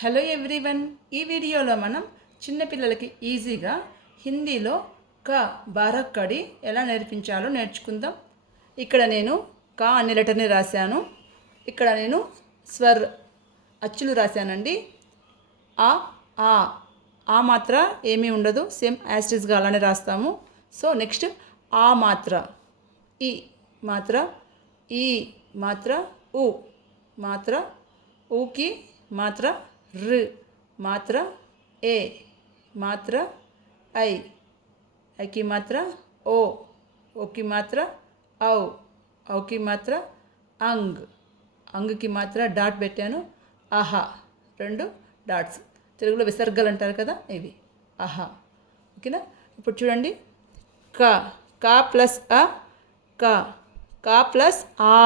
Hello everyone, ఈ వీడియోలో మనం చిన్నపిల్లలకి ఈజీగా హిందీలో క బారక్కడి ఎలా నేర్పించాలో నేర్చుకుందాం. ఇక్కడ నేను క అనే లెటర్ని రాశాను. ఇక్కడ నేను స్వర్ అచ్చులు రాశానండి. ఆ ఆ ఆ మాత్ర ఏమీ ఉండదు, సేమ్ యాస్టిస్గా అలానే రాస్తాము. సో నెక్స్ట్ ఆ మాత్ర, ఈ మాత్ర, ఈ మాత్ర, ఉ మాత్ర, ఊకి మాత్ర ర్ మాత్ర, ఏ మాత్ర, ఐ ఐకి మాత్ర ఓ, ఓకి మాత్ర ఔ, ఔకి మాత్ర అంగ్, అంగ్కి మాత్ర డాట్ పెట్టాను. ఆహా, రెండు డాట్స్, తెలుగులో విసర్గలు అంటారు కదా, ఇవి ఆహా. ఓకేనా? ఇప్పుడు చూడండి, క కా ప్లస్ అ క, కా ప్లస్ ఆ,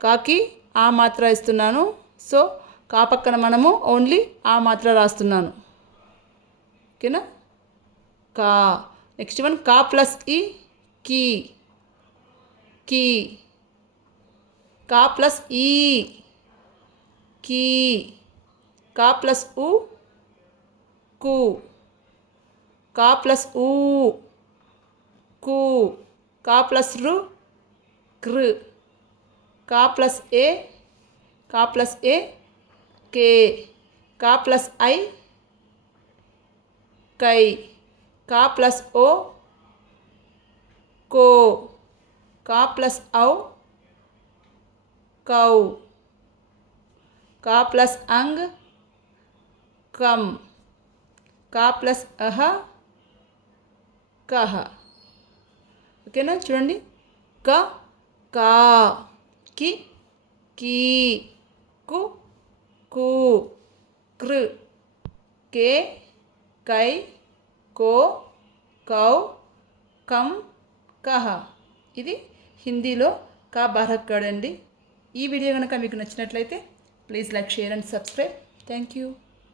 కాకి ఆ మాత్ర ఇస్తున్నాను. సో కా పక్కన మనము ఓన్లీ ఆ మాత్ర రాస్తున్నాను. ఓకేనా? కా. నెక్స్ట్ వన్ కా ప్లస్ ఈ కీ, కీ. కా ప్లస్ ఈ కీ. కా ప్లస్ ఉ కు, కా ప్లస్ ఊ కు. కా ప్లస్ రు కృ. కా ప్లస్ ఏ, కా ప్లస్ ఏ కే. కా ప్లస్ ఐ కై. కా ప్లస్ ఓ కో. కా ప్లస్ ఔ కౌ. కా ప్లస్ అంగ్ కం. కా ప్లస్ అహ కహ. ఓకేనా? చూడండి, క కా, కి కీ, కు కు, కృ కే కై కో కౌ కం కహ. ఇది హిందీలో కా బారక్కడి అండి. ఈ వీడియో కనుక మీకు నచ్చినట్లయితే please like, share and subscribe. Thank you.